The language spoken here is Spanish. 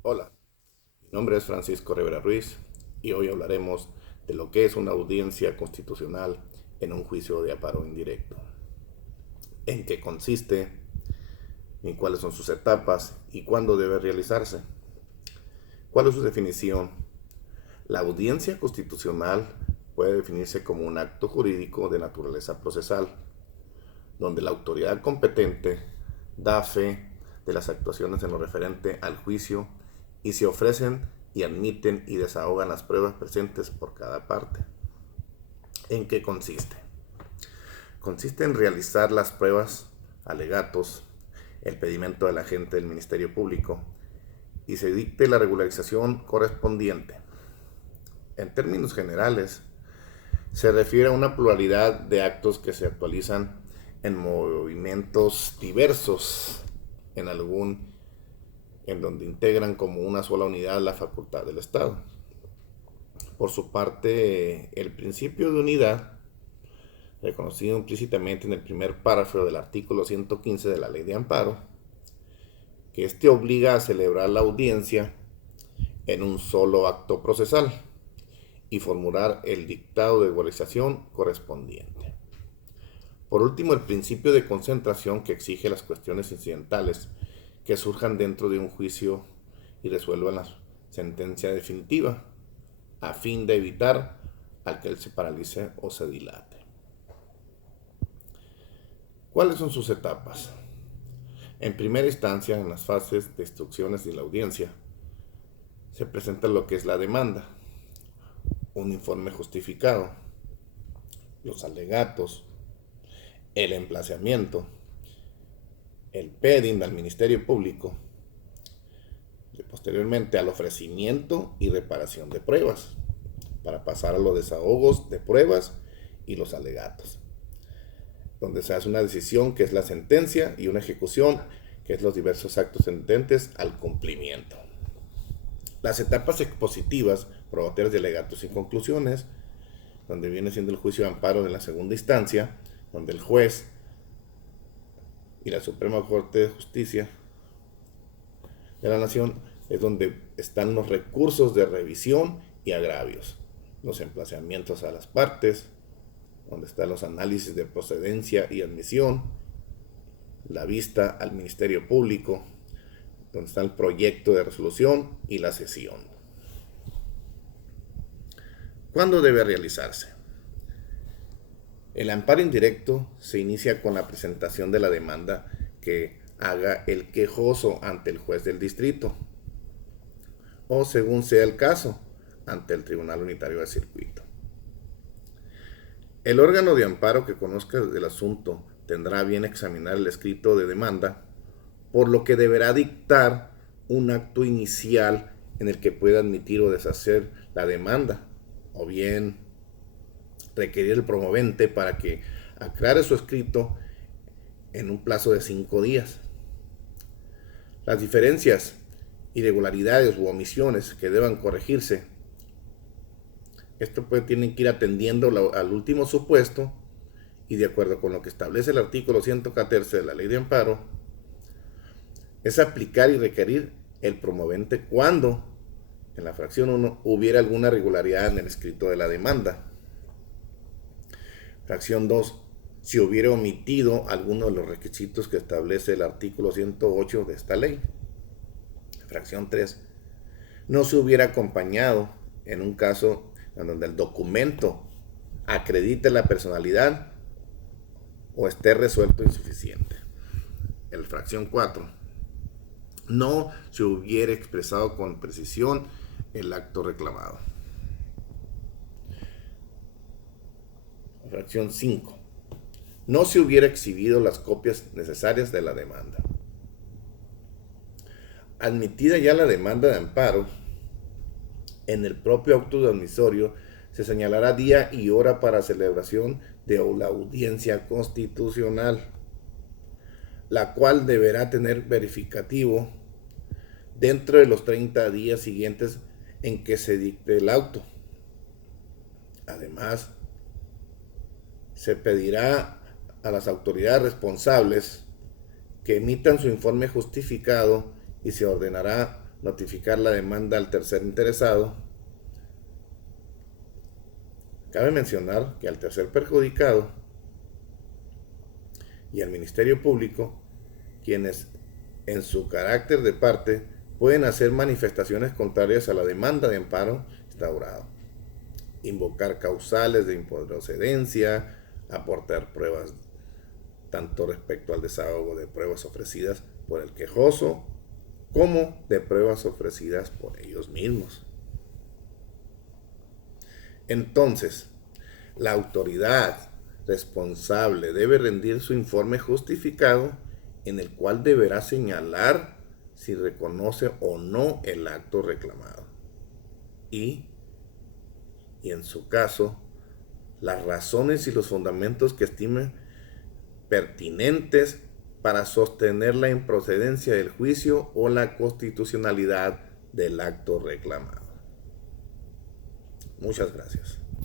Hola, mi nombre es Francisco Rivera Ruiz y hoy hablaremos de lo que es una audiencia constitucional en un juicio de amparo indirecto, en qué consiste, en cuáles son sus etapas y cuándo debe realizarse. ¿Cuál es su definición? La audiencia constitucional puede definirse como un acto jurídico de naturaleza procesal, donde la autoridad competente da fe de las actuaciones en lo referente al juicio y se ofrecen y admiten y desahogan las pruebas presentes por cada parte. ¿En qué consiste? Consiste en realizar las pruebas, alegatos, el pedimento del agente del Ministerio Público y se dicte la regularización correspondiente. En términos generales, se refiere a una pluralidad de actos que se actualizan en movimientos diversos en donde integran como una sola unidad la facultad del Estado. Por su parte, el principio de unidad, reconocido implícitamente en el primer párrafo del artículo 115 de la Ley de Amparo, que éste obliga a celebrar la audiencia en un solo acto procesal y formular el dictado de regularización correspondiente. Por último, el principio de concentración que exige las cuestiones incidentales que surjan dentro de un juicio y resuelvan la sentencia definitiva, a fin de evitar al que él se paralice o se dilate. ¿Cuáles son sus etapas? En primera instancia, en las fases de instrucciones de la audiencia, se presenta lo que es la demanda, un informe justificado, los alegatos, el emplazamiento, el PEDIN al Ministerio Público, y posteriormente al ofrecimiento y reparación de pruebas, para pasar a los desahogos de pruebas y los alegatos, donde se hace una decisión que es la sentencia y una ejecución que es los diversos actos tendentes al cumplimiento. Las etapas expositivas, probatorias de alegatos y conclusiones, donde viene siendo el juicio de amparo de la segunda instancia, donde el juez y la Suprema Corte de Justicia de la Nación es donde están los recursos de revisión y agravios, los emplazamientos a las partes, donde están los análisis de procedencia y admisión, la vista al Ministerio Público, donde está el proyecto de resolución y la sesión. ¿Cuándo debe realizarse? El amparo indirecto se inicia con la presentación de la demanda que haga el quejoso ante el juez del distrito o, según sea el caso, ante el Tribunal Unitario de Circuito. El órgano de amparo que conozca el asunto tendrá bien examinar el escrito de demanda, por lo que deberá dictar un acto inicial en el que pueda admitir o deshacer la demanda, o bien requerir el promovente para que aclare su escrito en un plazo de 5 días. Las diferencias, irregularidades u omisiones que deban corregirse, esto tienen que ir atendiendo al último supuesto y de acuerdo con lo que establece el artículo 114 de la Ley de Amparo, es aplicar y requerir el promovente cuando en la fracción 1 hubiera alguna irregularidad en el escrito de la demanda. Fracción 2, si hubiera omitido alguno de los requisitos que establece el artículo 108 de esta ley. Fracción 3, no se hubiera acompañado en un caso en donde el documento acredite la personalidad o esté resuelto insuficiente. El fracción 4, no se hubiera expresado con precisión el acto reclamado. Fracción 5, no se hubiera exhibido las copias necesarias de la demanda. Admitida ya la demanda de amparo, en el propio acto de admisorio se señalará día y hora para celebración de la audiencia constitucional, la cual deberá tener verificativo dentro de los 30 días siguientes en que se dicte el auto. Además, se pedirá a las autoridades responsables que emitan su informe justificado y se ordenará notificar la demanda al tercer interesado. Cabe mencionar que al tercer perjudicado y al Ministerio Público, quienes en su carácter de parte pueden hacer manifestaciones contrarias a la demanda de amparo instaurado, invocar causales de improcedencia, aportar pruebas tanto respecto al desahogo de pruebas ofrecidas por el quejoso como de pruebas ofrecidas por ellos mismos. Entonces, la autoridad responsable debe rendir su informe justificado en el cual deberá señalar si reconoce o no el acto reclamado y en su caso, las razones y los fundamentos que estime pertinentes para sostener la improcedencia del juicio o la constitucionalidad del acto reclamado. Muchas gracias.